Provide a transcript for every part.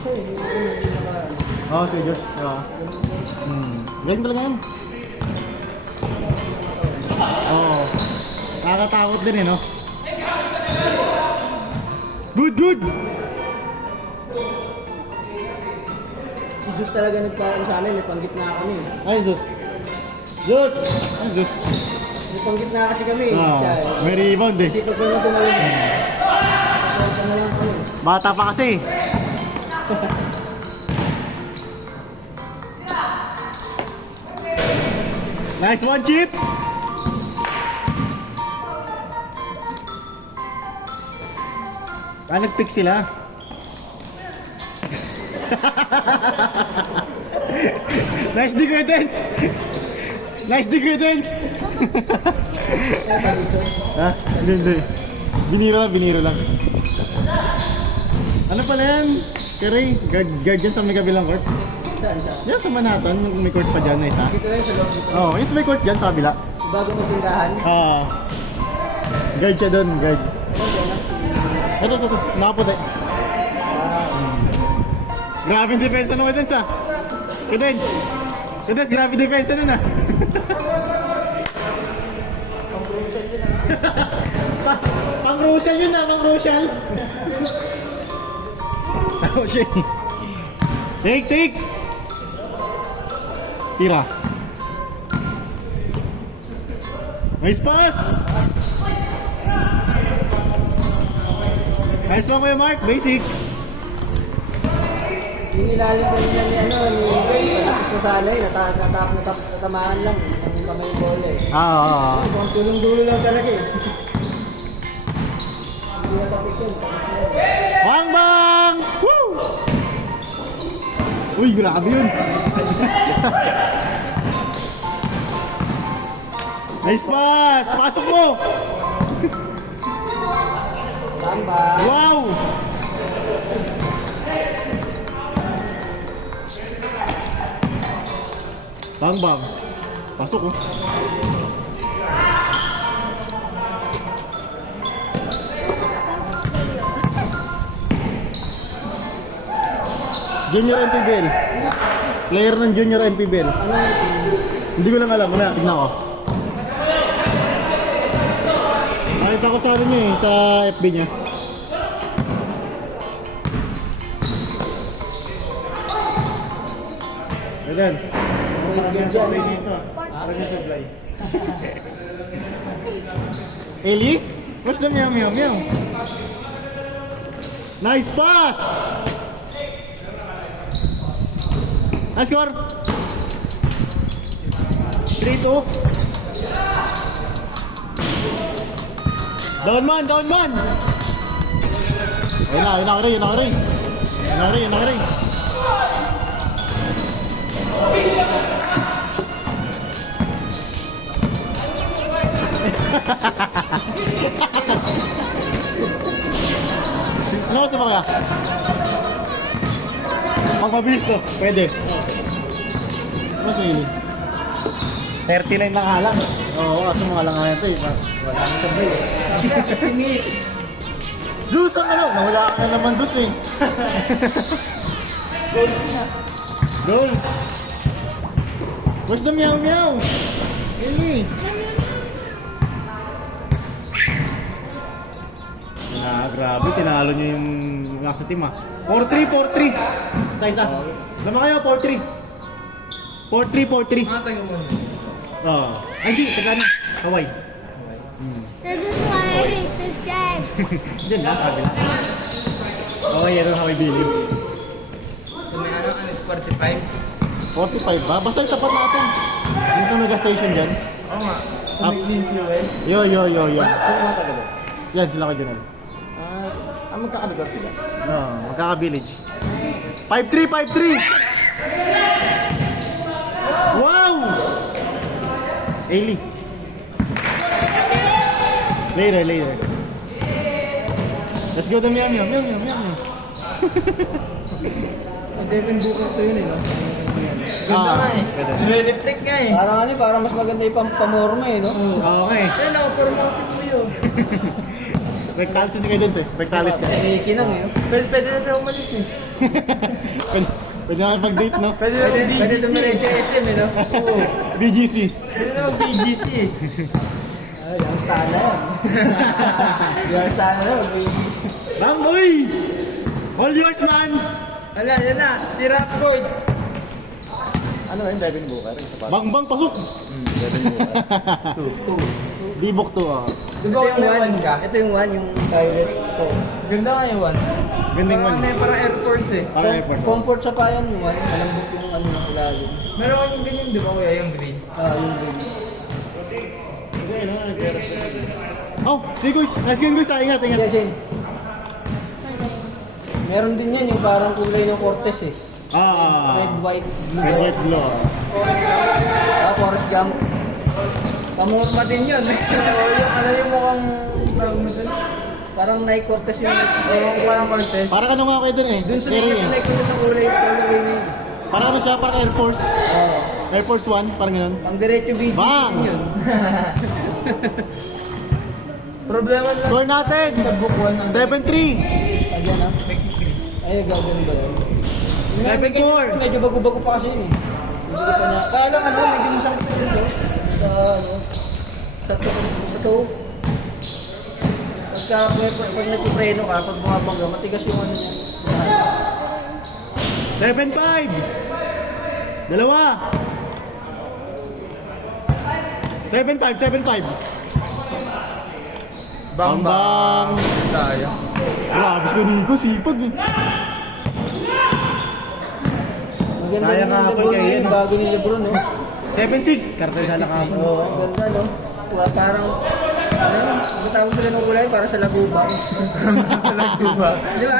siya eh. Oo, si Josh. Diba? Galing talaga yan. Oo. Nakakatakot din eh, no? Good, good! Si Jus talaga nagparang sa amin, may panggitna kami. Ay, Zeus. Zeus! Ay, Zeus. May panggitna kasi kami. May rebound eh. Sipag ko na tumalun. Ito na lang kami. Bata pa kasi. Nice one, Chip! Nag-pick sila. Nice decredence! Nice decredence! Ha? Hindi. Biniro lang. Ano pala yan? Kari, guard yan sa may kabilang court. Saan? Yan sa Manhattan, yung may court pa dyan na isa. Dito na yun sa loob dito. Oo, yung sa may court dyan sa kabila. Bago magtindahan. Guard siya doon, guard. Ito, nakaputi. Grabe yung depensa naman dun sa. Cadence, grabe depensa nun ah. Pang-Rochelle yun ah, pang-Rochelle. Oh shit. Take! Tira. Nice pass! Nice one kayo, Mark. Basic. Yung ilalim ko nila ni palapis na salay, natamaan lang. Ang kamay yung bola eh. Ang tulong-dulo lang talaga eh. Hindi natapik yun. Bang! Woo! Uy, grabe yun. Nice pass! Pasok mo! Tamba. Wow! Bang! Pasok oh. Junior MPBL. Player ng Junior MPBL. Hindi ko lang alam. Wala, tignan ko. Nakita ko sa niya eh, sa FB niya. Ayan. Eli? What's the meow? Nice pass! Nice score! 3-2. Down man! Ayun na, Yun na, ano sa mga? Pag mabilis to, pwede. Ano sa hili? 39 lang halang. Oo, kasi mga lang nga ito eh. Wala nang sabay eh. Zeus ang ano? Nawala ka na naman Zeus eh. Goal! Where's the meow? Hili! Grabe, tinalo nyo yung nasa team ah. 4-3. Isa. Lama kayo, 4-3. 4-3. Ay, di, taga na. Hawaii. This is why I hate this game. Diyan na, sabi na. Hawaii, Hawaii Billy. So may ano, is 45? 45 ba? Basta yung tapat natin. Yung sa mega station dyan. Oo nga. So may link nyo eh. Yo. Sino mga taga doon? Yan, sila ko dyan. Magkakabigat sila. Magkaka-village. 5-3. Wow! Ailey. Later. Let's go to meow. Devin Booker to yun eh, no? Ganda nga eh. Re-reflect nga eh. Parang mas maganda yung pamorma eh, no? Okay. Kaya nakaporma kasi mo yun. Rectalis si Guidance eh. Rectalis yan. May kinang eh. Pwede na tayo umalis eh. Pwede na mag-date, no? Pwede na Pwede BGC. tumiretso SM eh, no? Oo. BGC. Pwede na BGC. Ay, yung sana yan. Yung sana yan. Ramboy! All yours, man! Wala, yan na. Tira Boyd. Ano yun, Devin Booker? Bang, pasok! Bibok to, ah. Di ba Ito yung one one. ka? Ito yung one, yung violet to. Ganda nga yung one. Ganding Parang one. ano eh, parang Air Force eh. Parang airport. Comfort sa payan yung one. Malambot yung ano na kulagin. Meron ka yung ganyan, di ba kuya, yung green? Ah, yung green. Oh, sige guys. Nice game guys. Ingat. Sige, Shane. Meron din yan yung parang kulay ng Cortez eh. Red, white, blue. Red, white, blue. Ah, Forest Gump. Pamorma din yun. Ano yung mukhang tawag mo dun? Parang Nike Cortez yung Parang Cortez. Parang ano nga kayo dun eh. dun sa Pero Nike, yan. Nike ko sa kulay na yun. Parang ano siya, parang Air Force. Oo. Air Force One, parang ganun. Ang diretso BGC Bang! din yun. Problema lang. Score natin! Sa book 1 ang 7-3! Ayan ah. Ay, gagawin ba yun? 7-4! Medyo bago-bago pa kasi yun eh. Hindi ko pa niya. Kaya lang ano, medyo masakit sa yun Sa ano, sa to. Pag nagpipreno ka, pag bumabangga, matigas yung ano niya. 7-5! Dalawa! 7-5! Bang Bang! Sayang. Grabe si Nico, sipag eh. Maganda Sayang yung nga po Lebron kayo na yan. yun, bago ni Lebron, no? 7-6! Kartel sa lakam. Oo, ang ganda, no? Parang, ano, matawag sila ng kulay para sa lagubang. Sa lagubang. Di ba?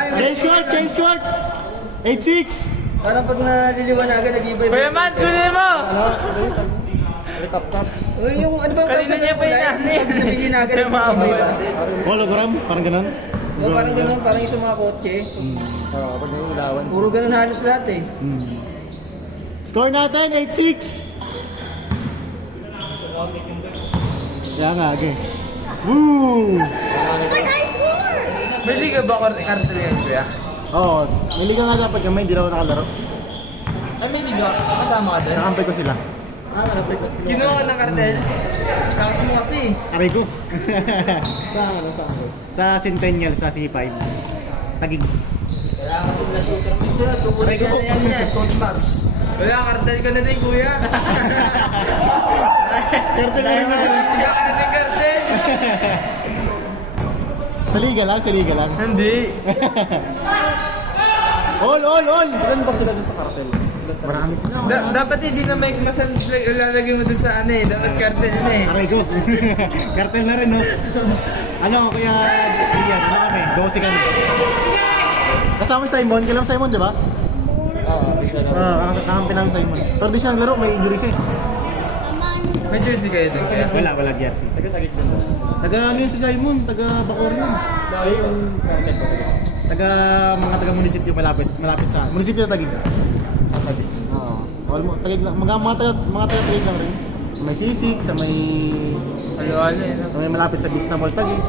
Change squad! 8-6! Parang pag naliliwanagan, nag-iba-iba. Kuya Man, kunin mo! Tap. Yung ano ba? Kanina niya pa yan. Pag nasisinagan, nag-iba-iba. Hologram, parang ganun. O, parang ganun, parang yung sa mga kotse. Oo, pag naiulawan. Puro ganun halos lahat eh. Score natin, 8-6! Kaya nga, okay. Woo! But I swore! May liga ba kartel yan, kuya? Oo, may liga nga dapat kami, hindi na ako nakalaro. Ay, may liga. Kasama ka din? Nakampay ko sila. Kinuha ka ng kartel? Kaso mo kasi. Aray ko. Saan ano, saan ano? Sa Centennial, sa C5. Tagig. Sir, kukunin ka na yan, Coach Mabs. Wala, kartel ka na din, kuya. Kartel na rin na. Wala ka na din kartel. Sa liga lang. Hindi. All! Ilan ba sila doon sa kartel? Marami sila. Dapat hindi na may klasang ilalagay mo dun sa ano eh. Dapat kartel na eh. Aray ko. Kartel na rin, no? Ano, kaya yan, ano kami? 12 kami. Kasama si Simon, kailan Simon, di ba? Oo, isa na. Kakampi namin Simon. Pero di siya naglaro, may injury siya. May jersey kayo dun kaya? Wala jersey. Taga-tagis din. Taga ano yun si Simon, taga Bacoor yun. Mga taga-munisipyo malapit sa munisipyo na Taguig. Sabi. Oo. Almost Taguig lang. Mga taga-Taguig lang rin. May sisig, sa may Halo-halo eh. sa may malapit sa Vista Mall Taguig.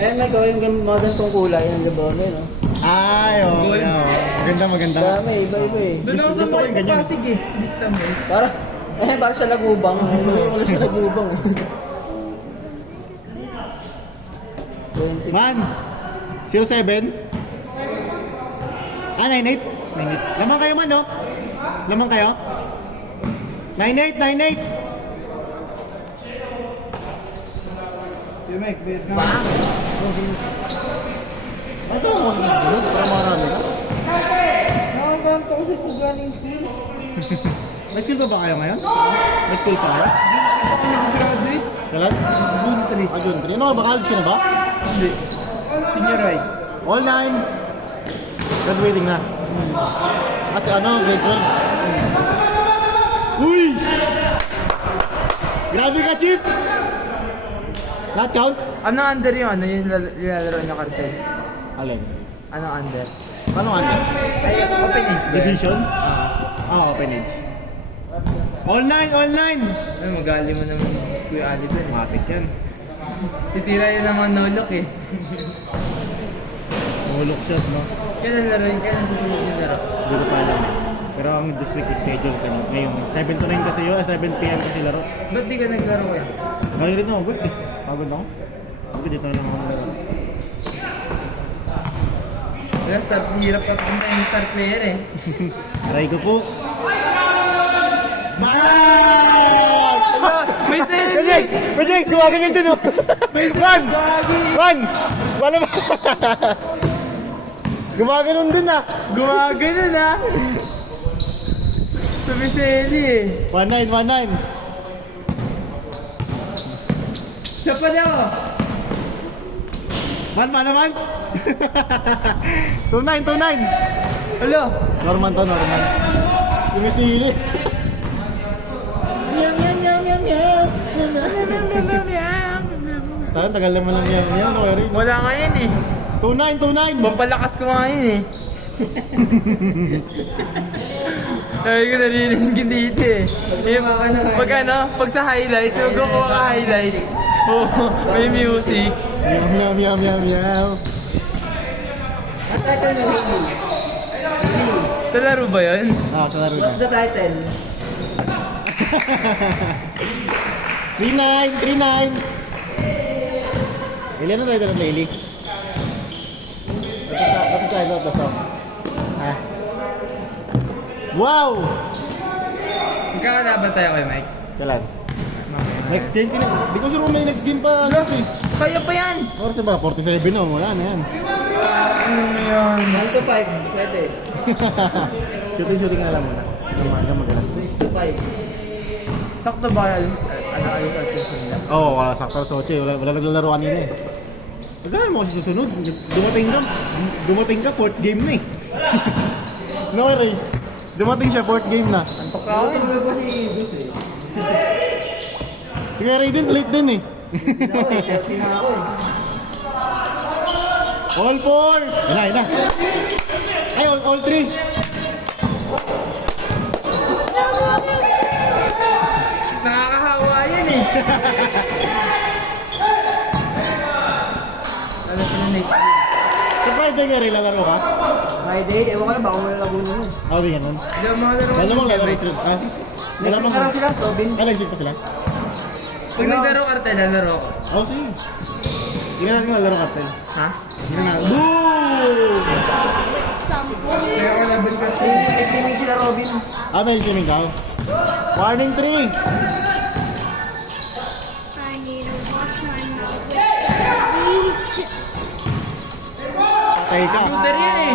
Eh, may gawin mga ganitong kulay ng Lebron, no? Ay, oo. Maganda. Dami, iba-iba eh. Doon ako sa Gusto ko yung ganyan. Pasig eh. Lista mo eh. Para sa lagubang. Wala sa lagubang. 20. Man! 07? 98? 98. Lamang kayo man, no? Lamang kayo? 98! Bang! Ano mo sa sunod? Para marami na. Nakaganto ko sa pugaling school. May school pa ba kayo ngayon? May school pa kayo? Ako nag-graduate. Kailan? June 3. June 3. Ano ba? College ka na ba? Hindi. Senior high. All 9. Graduating na. Kasi ano, grade 12. Uy! Grabe ka, Chip! Lahat count? Ano under yung ano yung nilalaro niya kartel? Alin? Ano under? Paano ano? Ay, open age ba? Division? Ah. Open age. All 9! Ay, magali mo naman Kuya Ali dun eh. Matik yan. Titira yun ng mga no-look eh. Mulok shot, no? Kailan laro yun? Kailan susunod yung laro? Hindi ko pa alam eh. Pero ang this week is schedule ka na. Ngayon, 7 to 9 kasi yun, 7 p.m. kasi laro. Ba't di ka naglaro eh? Ngayon rin ako, good eh. Pagod ako. Kasi dito na lang ako laro. Wala, hirap ka punta yung star player eh. Try ko po. May series! Project! Gumaganyan din oh! One! One! Wala ba? Gumaganon din ah! Gumagano na! Sa Miseli eh. 1-9, 1-9. Siya pa daw! Man, man naman! 2-9, 2-9! Alo! Norman to, Norman. Sumisili. Meow, meow, meow, meow, meow. Sana tagal naman lang meow, no, Erin? Wala nga yan eh. 2-9, 2-9! Pampalakas ko nga yun eh. Sabi ko narinig dito eh. Pag sa highlights, magkukuha ka highlights. Oo, may music. Meow, meow, meow, meow, meow. Ang title na Lily. Sa laro ba yun? Ah, sa laro What's na. the title? 3-9, 3-9. Ilan na tayo ng Lily? Basta tayo, basta. Ah. Wow! Magkakalaban tayo kay Mike. Kailan? Next game, di ko sure kung may next game pa. Kaya pa yan! Or sa ba, 47 na, wala na yan. Ano na yan? 1 to 5. Pwede. Shooting na lang muna. Umaga magalas. 6 to 5. Sakto ba yan? Ano ayos at nila? Oo, sakto sa 8. Wala naglalaro kanina eh. Tagal mo kasi susunod. Dumating ka, 4th game na eh. No, Ray. Dumating siya, 4th game na. Antok ka Ako tulog pa si Dus eh. Sige, Ray din, late din eh. Ako eh, healthy na ako eh. All 4! Yan na. Ay, all 3. Nakakahawa yan eh. Alam ko na next week. Sa Friday nga, Ray, lalaro ka? Friday, ewan ko na ba kung may laguna nun. Ah, bigyan nun. Hindi ako makalaro. Alam mo, lalaro sila. Ah, Next week na lang sila, Robin. Ah, nag-ship pa sila? Pag naglaro kartel, lalaro ako. Oo, sige. Tingnan natin yung laro kapten. Ha? Tingnan natin. Boom! Kaya ako laban ka. Swimming sila, Robin. Ah, may swimming ka? Warning 3! I need to wash my mouth with bleach. Patay ka. Computer yan eh.